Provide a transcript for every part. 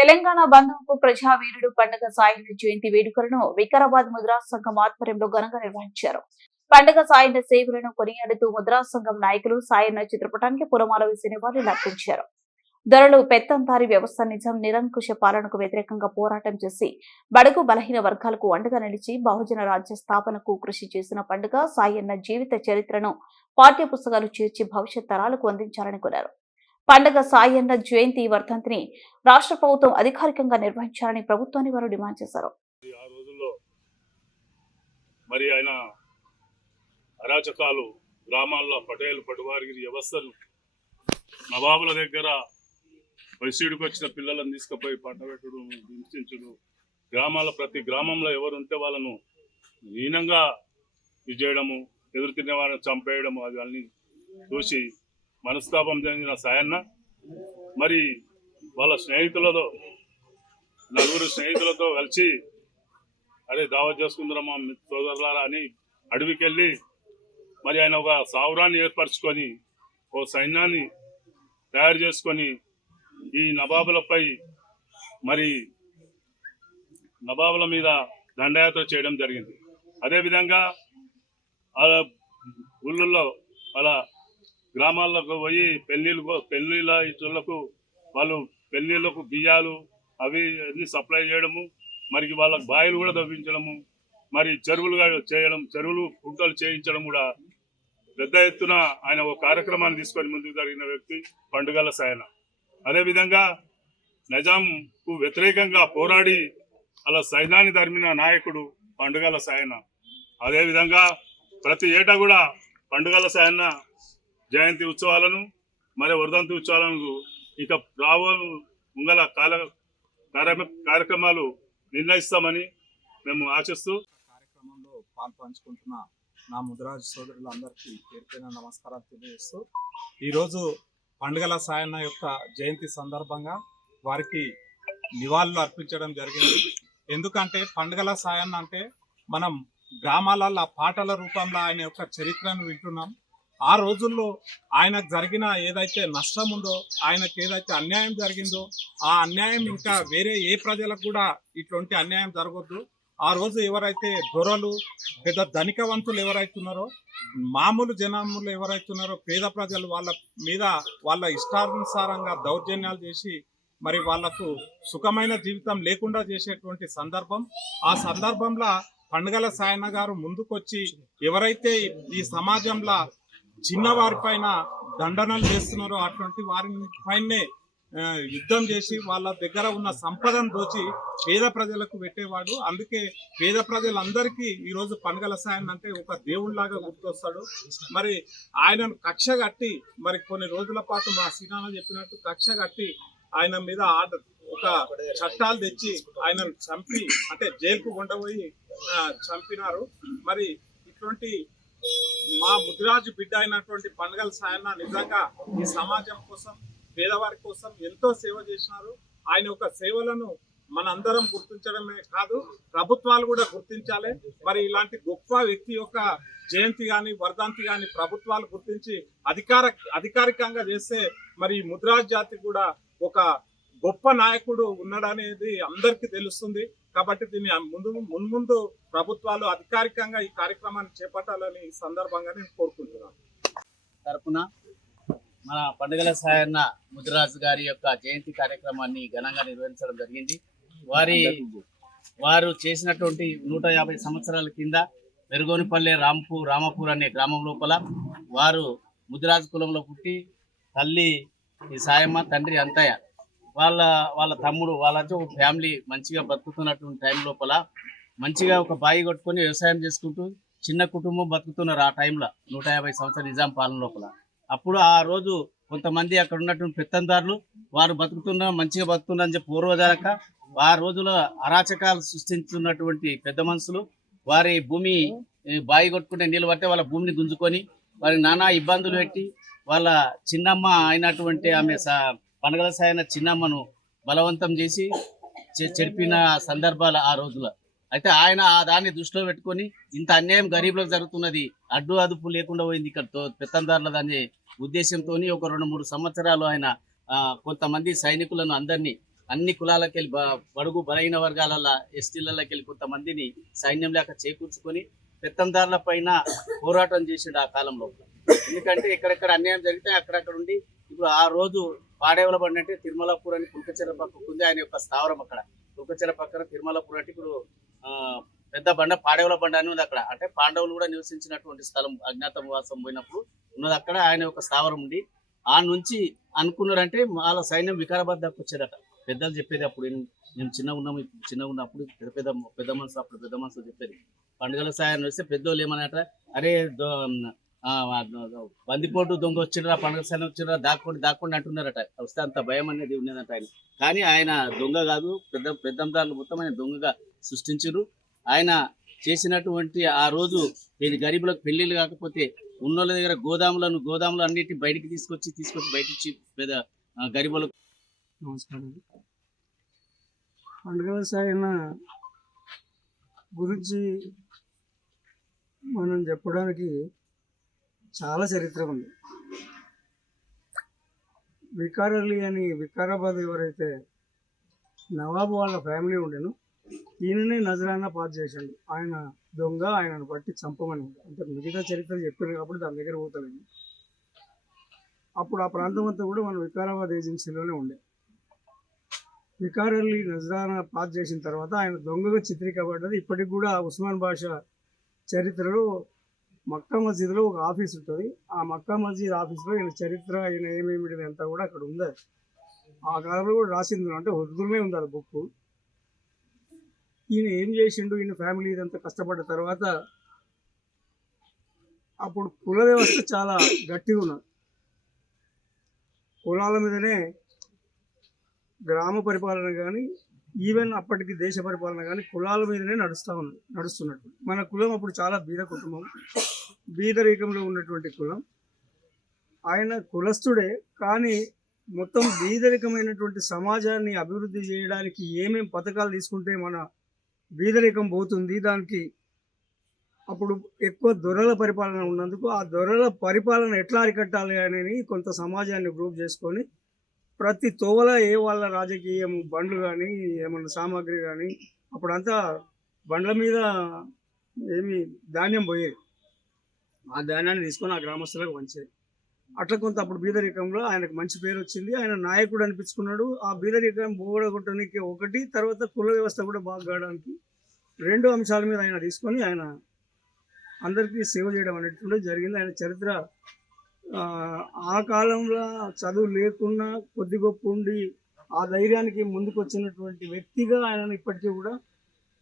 తెలంగాణ బంధువుకు ప్రజావీరుడు పండుగ సాయన్న జయంతి వేడుకలను వికారాబాద్ ముద్రా సంఘం ఆధ్వర్యంలో ఘనంగా నిర్వహించారు. పండుగ సాయన్న సేవలను కొనియాడుతూ ముద్రా సంఘం నాయకులు సాయన్న చిత్రపటానికి పూలమాల వేసి నివాళులర్పించారు. ధరలు పెత్తందారి వ్యవస్థ నిరంకుశ పాలనకు వ్యతిరేకంగా పోరాటం చేసి బడుగు బలహీన వర్గాలకు అండగా నిలిచి బహుజన రాజ్య స్థాపనకు కృషి చేసిన పండుగ సాయన్న జీవిత చరిత్రను పాఠ్య పుస్తకాలు చేర్చి భవిష్యత్ తరాలకు అందించాలని కోరారు. పండుగ సాయన్న జయంతి వర్ధంతిని రాష్ట్ర ప్రభుత్వం అధికారికంగా నిర్వహించాలని ప్రభుత్వాన్ని వారు డిమాండ్ చేశారు. మరి ఆయన అరాచకాలు గ్రామాల్లో పటేల్ పటువారిగిరి వ్యవస్థను నవాబుల దగ్గర వయసుడికి వచ్చిన పిల్లలను తీసుకుపోయి పంటబెట్టడం, హింసించడం, ప్రతి గ్రామంలో ఎవరు ఉంటే వాళ్ళను హీనంగా చేయడము, ఎదురు తినే వాళ్ళని చంపేయడము, అది అన్ని చూసి మనస్తాపం చెందిన సాయన్న మరి వాళ్ళ స్నేహితులతో నలుగురు స్నేహితులతో కలిసి అరే దావత్ చేసుకుందరమ్మా సోదరులారా అని అడవికి వెళ్ళి మరి ఆయన ఒక సావురాన్ని ఏర్పరచుకొని ఓ సైన్యాన్ని తయారు చేసుకొని ఈ నవాబులపై మరి నవాబుల మీద దండయాత్ర చేయడం జరిగింది. అదేవిధంగా ఊళ్ళల్లో అలా గ్రామాలకు పోయి పెళ్లిళ్ళ ఇతరులకు వాళ్ళు పెళ్లిళ్ళకు బియ్యాలు అవి అన్ని సప్లై చేయడము, మరి వాళ్ళకు బాయిలు కూడా తవ్వించడము, మరి చెరువులు కుంటలు చేయించడం కూడా పెద్ద ఎత్తున ఆయన ఒక కార్యక్రమాన్ని తీసుకొని ముందుకు జరిగిన వ్యక్తి పండుగల సాయన. అదేవిధంగా నిజాంకు వ్యతిరేకంగా పోరాడి అలా సైన్యాన్ని తరిమిన నాయకుడు పండుగల సాయన. అదేవిధంగా ప్రతి ఏటా కూడా పండుగల సాయన్న జయంతి ఉత్సవాలను మరి వర్ధంతి ఉత్సవాలను ఇక ముంగల కార్యక్రమాలు నిర్ణయిస్తామని మేము ఆశిస్తూ కార్యక్రమంలో పాల్పంచుకుంటున్న నా ముదిరాజు సోదరులందరికీ పేరుపైన నమస్కారాలు తెలియజేస్తూ ఈరోజు పండుగల సాయన్న యొక్క జయంతి సందర్భంగా వారికి నివాళులు అర్పించడం జరిగింది. ఎందుకంటే పండుగల సాయన్న అంటే మనం గ్రామాలలో పాటల రూపంలో ఆయన యొక్క చరిత్రను వింటున్నాం. ఆ రోజుల్లో ఆయనకు జరిగిన ఏదైతే నష్టం ఉందో, ఆయనకు ఏదైతే అన్యాయం జరిగిందో ఆ అన్యాయం ఇంకా వేరే ఏ ప్రజలకు కూడా ఇటువంటి అన్యాయం జరగొద్దు. ఆ రోజు ఎవరైతే దొరలు పెద్ద ధనికవంతులు ఎవరైతున్నారో, మామూలు జనాములు ఎవరైతున్నారో, పేద ప్రజలు వాళ్ళ మీద వాళ్ళ ఇష్టానుసారంగా దౌర్జన్యాలు చేసి మరి వాళ్లకు సుఖమైన జీవితం లేకుండా చేసేటువంటి సందర్భం. ఆ సందర్భంలో పండుగల సాయన్న గారు ముందుకొచ్చి ఎవరైతే ఈ సమాజంలో చిన్నవారి పైన దండనలు చేస్తున్నారో అటువంటి వారి పైనే యుద్ధం చేసి వాళ్ళ దగ్గర ఉన్న సంపదను దోచి పేద ప్రజలకు పెట్టేవాడు. అందుకే పేద ప్రజలందరికీ ఈరోజు పండుగల సాయన్న అంటే ఒక దేవుళ్లాగా గుర్తొస్తాడు. మరి ఆయనను కక్ష కట్టి మరి కొన్ని రోజుల పాటు మా శ్రీనాన్న చెప్పినట్టు కక్ష కట్టి ఆయన మీద ఒక చట్టాలు తెచ్చి ఆయనను చంపి అంటే జైలుకు ఉండబోయి చంపినారు. మరి ఇటువంటి మా ముదిరాజు బిడ్డ అయినటువంటి పండుగల సాయన్న నిజంగా ఈ సమాజం కోసం పేదవారి కోసం ఎంతో సేవ చేసినారు. ఆయన యొక్క సేవలను మనందరం గుర్తించడమే కాదు, ప్రభుత్వాలు కూడా గుర్తించాలి. మరి ఇలాంటి గొప్ప వ్యక్తి యొక్క జయంతి కానీ వర్ధంతి కానీ ప్రభుత్వాలు గుర్తించి అధికారికంగా చేస్తే మరి ముదిరాజ్ జాతి కూడా ఒక గొప్ప నాయకుడు ఉన్నాడనేది అందరికీ తెలుస్తుంది. కాబట్టి దీన్ని మున్ముందు ప్రభుత్వాలు అధికారికంగా ఈ కార్యక్రమాన్ని చేపట్టాలని ఈ సందర్భంగా నేను కోరుకుంటున్నాను. తరపున మన పండుగల సాయన్న ముదిరాజు గారి యొక్క జయంతి కార్యక్రమాన్ని ఘనంగా నిర్వహించడం జరిగింది. వారు చేసినటువంటి 150 సంవత్సరాల కింద మెరుగోనిపల్లె రామపూర్ అనే గ్రామం లోపల వారు ముదిరాజు కులంలో పుట్టి తల్లి సాయమ్మ, తండ్రి అంతయ్య, వాళ్ళ తమ్ముడు వాళ్ళంతా ఒక ఫ్యామిలీ మంచిగా బతుకుతున్నటువంటి టైం లోపల మంచిగా ఒక బాయి కొట్టుకొని వ్యవసాయం చేసుకుంటూ చిన్న కుటుంబం బతుకుతున్నారు. ఆ టైంలో 150 సంవత్సరాల నిజాం పాలన లోపల. అప్పుడు ఆ రోజు కొంతమంది అక్కడ ఉన్నటువంటి పెత్తందారులు వారు మంచిగా బతుకుతున్నారని చెప్పి పూర్వజాలక ఆ రోజులో అరాచకాలు సృష్టించున్నటువంటి పెద్ద మనుషులు వారి భూమి బాయి కొట్టుకుంటే నీళ్ళు పడితే వాళ్ళ భూమిని గుంజుకొని వారి నానా ఇబ్బందులు పెట్టి వాళ్ళ చిన్నమ్మ అయినటువంటి ఆమె పండుగల సాయన్న చిన్నమ్మను బలవంతం చేసి చెడిపిన సందర్భాలు ఆ రోజులో. అయితే ఆయన దాన్ని దృష్టిలో పెట్టుకొని ఇంత అన్యాయం గరీబులకు జరుగుతున్నది, అడ్డు అదుపు లేకుండా పోయింది ఇక్కడ పెత్తందారుల దాని ఉద్దేశంతో ఒక 2-3 సంవత్సరాలు ఆయన కొంతమంది సైనికులను అందరినీ అన్ని కులాలకి వెళ్ళి బడుగు బలహీన వర్గాల ఎస్టీలకి వెళ్ళి కొంతమందిని సైన్యం లేక చేకూర్చుకొని పెత్తందారుల పైన పోరాటం చేసిండు ఆ కాలంలో. ఎందుకంటే ఎక్కడెక్కడ అన్యాయం జరిగితే అక్కడక్కడ ఉండి ఇప్పుడు ఆ రోజు పాడేవల బండి అంటే తిరుమలపూర్ అని కుల్కచెర పక్కకు ఉంది, ఆయన యొక్క స్థావరం అక్కడ కుల్కచెర పక్కన తిరుమలపూర్ అంటే ఇప్పుడు పెద్ద బండ పాడేవల బండ అని ఉంది అక్కడ. అంటే పాండవులు కూడా నివసించినటువంటి స్థలం, అజ్ఞాతవాసం పోయినప్పుడు ఉన్నది అక్కడ ఆయన యొక్క స్థావరం ఉండి ఆ నుంచి అనుకున్నారంటే వాళ్ళ సైన్యం వికారాబాద్ దాకా వచ్చారట. పెద్దలు చెప్పేది అప్పుడు మేము చిన్నగా ఉన్నప్పుడు పెద్ద మనసు అప్పుడు పెద్ద మనసు చెప్పేది పండుగల సాయం వస్తే పెద్దోళ్ళు ఏమన్నట, అరే బందిపోటు దొంగ వచ్చిండ్రా పండుగ సాయం వచ్చిండ్రా దాక్కోండి అంటున్నారట. వస్తే అంత భయం అనేది ఉండేదంట ఆయన. కానీ ఆయన దొంగ కాదు, పెద్దందారులు మొత్తం ఆయన దొంగగా సృష్టించారు. ఆయన చేసినటువంటి ఆ రోజు గరీబులకు పెళ్లిళ్ళు కాకపోతే ఉన్నోళ్ళ దగ్గర గోదాములు అన్నిటి బయటికి తీసుకొచ్చి బయటిచ్చి పెద్ద గరీబులకు. నమస్కారం. పండుగల సాయన గురించి మనం చెప్పడానికి చాలా చరిత్ర ఉంది. వికారాబాద్ ఎవరైతే నవాబు వాళ్ళ ఫ్యామిలీ ఉండేనో ఈయననే నజరానా పాస్ చేశాడు. ఆయన దొంగ, ఆయనను పట్టి చంపమని. అంటే మిగతా చరిత్ర చెప్పారు కాబట్టి దాని దగ్గర పోతలేదు. అప్పుడు ఆ ప్రాంతం అంతా కూడా మన వికారాబాద్ ఏజెన్సీలోనే ఉండే. వికార్ అలీ నజరానా పాస్ చేసిన తర్వాత ఆయన దొంగగా చిత్రీకరించబడ్డది. ఇప్పటికి కూడా ఉస్మాన్ బాషా చరిత్రలో మక్కా మస్జిద్లో ఒక ఆఫీస్ ఉంటుంది. ఆ మక్కా మస్జిద్ ఆఫీస్లో ఈయన చరిత్ర, ఈయన ఏమేమిటి అంతా కూడా అక్కడ ఉంది. ఆ కాలంలో కూడా రాసింది, అంటే ఉర్దూలోనే ఉంది అది బుక్. ఈయన ఏం చేసిండు, ఈయన ఫ్యామిలీ ఇదంతా కష్టపడ్డ తర్వాత అప్పుడు కుల వ్యవస్థ చాలా గట్టిగా ఉన్నది. కులాల మీదనే గ్రామ పరిపాలన కానీ ఈవెన్ అప్పటికి దేశ పరిపాలన కానీ కులాల మీదనే నడుస్తున్నట్టు. మన కులం అప్పుడు చాలా బీద కుటుంబం, బీదరికంలో ఉన్నటువంటి కులం. ఆయన కులస్థుడే, కానీ మొత్తం బీదరికమైనటువంటి సమాజాన్ని అభివృద్ధి చేయడానికి ఏమేం పథకాలు తీసుకుంటే మన బీదరికం పోతుంది, దానికి అప్పుడు ఎక్కువ దొరల పరిపాలన ఉన్నందుకు ఆ దొరల పరిపాలన ఎట్లా అరికట్టాలి అనేది కొంత సమాజాన్ని గ్రూప్ చేసుకొని ప్రతి తోవల వాళ్ళ రాజకీయం బండ్లు కానీ ఏమన్నా సామాగ్రి కానీ, అప్పుడంతా బండ్ల మీద ఏమి ధాన్యం పోయేది, ఆ ధాన్యాన్ని తీసుకొని ఆ గ్రామస్తులకు పంచేది. అట్లా కొంత అప్పుడు బీదరికంలో ఆయనకు మంచి పేరు వచ్చింది. ఆయన నాయకుడు అనిపించుకున్నాడు. ఆ బీదరికం పోగొట్టడానికి ఒకటి, తర్వాత కుల వ్యవస్థ కూడా బాగా కావడానికి 2 అంశాల మీద ఆయన తీసుకొని ఆయన అందరికీ సేవ చేయడం అనేటువంటి జరిగింది. ఆయన చరిత్ర ఆ కాలంలో చదువు లేకున్నా కొద్ది గొప్ప ఉండి ఆ ధైర్యానికి ముందుకు వచ్చినటువంటి వ్యక్తిగా ఆయన ఇప్పటికీ కూడా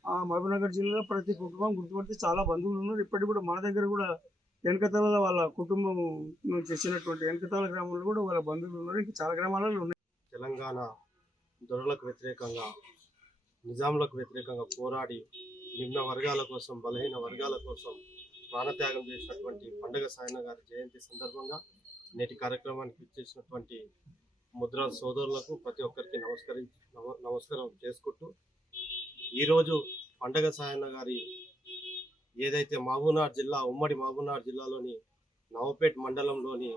ఆ మహబూబ్నగర్ జిల్లాలో ప్రతి కుటుంబం గుర్తుపడితే చాలా బంధువులు ఉన్నారు. ఇప్పటికి కూడా మన దగ్గర కూడా వెనకతాల వాళ్ళ కుటుంబం నుంచి వచ్చినటువంటి వెనకతాల గ్రామంలో కూడా వాళ్ళ బంధువులు ఉన్నారు. ఇంకా చాలా గ్రామాలలో ఉన్నాయి. తెలంగాణ దొరలకు వ్యతిరేకంగా, నిజాంలకు వ్యతిరేకంగా పోరాడి నిమ్న వర్గాల కోసం, బలహీన వర్గాల కోసం ప్రాణత్యాగం చేసినటువంటి పండుగ సాయన్న గారి జయంతి సందర్భంగా నేటి కార్యక్రమానికి ఇచ్చేసినటువంటి ముద్రాజ్ సోదరులకు ప్రతి ఒక్కరికి నమస్కారం చేసుకుంటూ, ఈరోజు పండుగ సాయన్న గారి ఏదైతే మహబూబ్నగర్ జిల్లా, ఉమ్మడి మహబూబ్నగర్ జిల్లాలోని నవపేట్ మండలంలోని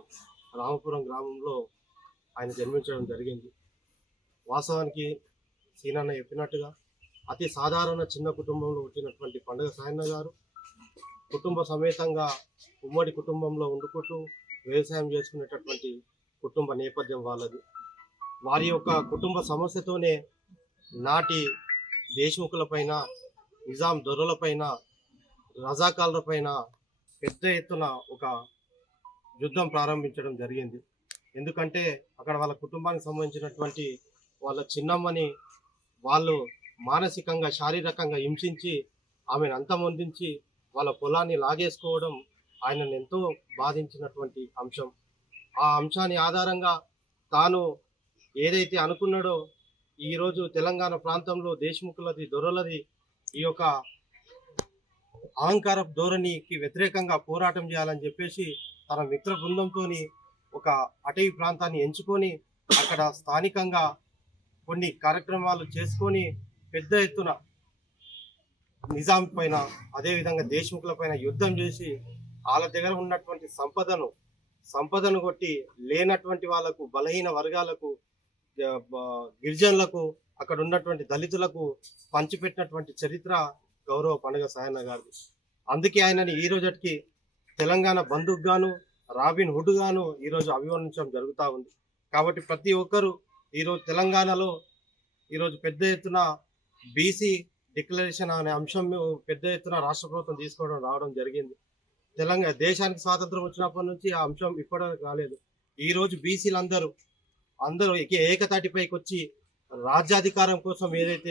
రామపురం గ్రామంలో ఆయన జన్మించడం జరిగింది. వాస్తవానికి సీనన్న చెప్పినట్టుగా అతి సాధారణ చిన్న కుటుంబంలో పుట్టినటువంటి పండుగ సాయన్న గారు కుటుంబ సమేతంగా ఉమ్మడి కుటుంబంలో ఉండుకుంటూ వ్యవసాయం చేసుకునేటటువంటి కుటుంబ నేపథ్యం వాళ్ళది. వారి యొక్క కుటుంబ సమస్యతోనే నాటి దేశముఖులపైన, నిజాం దొరలపైన, రజాకారులపైన పెద్ద ఎత్తున ఒక యుద్ధం ప్రారంభించడం జరిగింది. ఎందుకంటే అక్కడ వాళ్ళ కుటుంబానికి సంబంధించినటువంటి వాళ్ళ చిన్నమ్మని వాళ్ళు మానసికంగా, శారీరకంగా హింసించి ఆమెను అంతమొందించి వాళ్ళ పొలాన్ని లాగేసుకోవడం ఆయనను ఎంతో బాధించినటువంటి అంశం. ఆ అంశాన్ని ఆధారంగా తాను ఏదైతే అనుకున్నాడో, ఈరోజు తెలంగాణ ప్రాంతంలో దేశముఖులది, దొరలది ఈ యొక్క అహంకార ధోరణికి వ్యతిరేకంగా పోరాటం చేయాలని చెప్పేసి తన మిత్ర బృందంతో ఒక అటవీ ప్రాంతాన్ని ఎంచుకొని అక్కడ స్థానికంగా కొన్ని కార్యక్రమాలు చేసుకొని పెద్ద ఎత్తున నిజాం పైన, అదేవిధంగా దేశముఖుల పైన యుద్ధం చేసి వాళ్ళ దగ్గర ఉన్నటువంటి సంపదను కొట్టి లేనటువంటి వాళ్ళకు, బలహీన వర్గాలకు, గిరిజనులకు అక్కడ ఉన్నటువంటి దళితులకు పంచిపెట్టినటువంటి చరిత్ర గౌరవ పండుగ సాయన్న గారిది. అందుకే ఆయనని ఈ రోజుకి తెలంగాణ బంధుకు గాను రాబిన్ హుడ్ గాను ఈరోజు అభివర్ణించడం జరుగుతూ ఉంది. కాబట్టి ప్రతి ఒక్కరూ ఈరోజు తెలంగాణలో ఈరోజు పెద్ద ఎత్తున బీసీ డిక్లరేషన్ అనే అంశం పెద్ద ఎత్తున రాష్ట్ర ప్రభుత్వం తీసుకోవడం రావడం జరిగింది. తెలంగాణ దేశానికి స్వాతంత్రం వచ్చినప్పటి నుంచి ఆ అంశం ఇప్పటివరకు రాలేదు. ఈరోజు బీసీలు అందరూ ఏకతాటిపైకి వచ్చి రాజ్యాధికారం కోసం ఏదైతే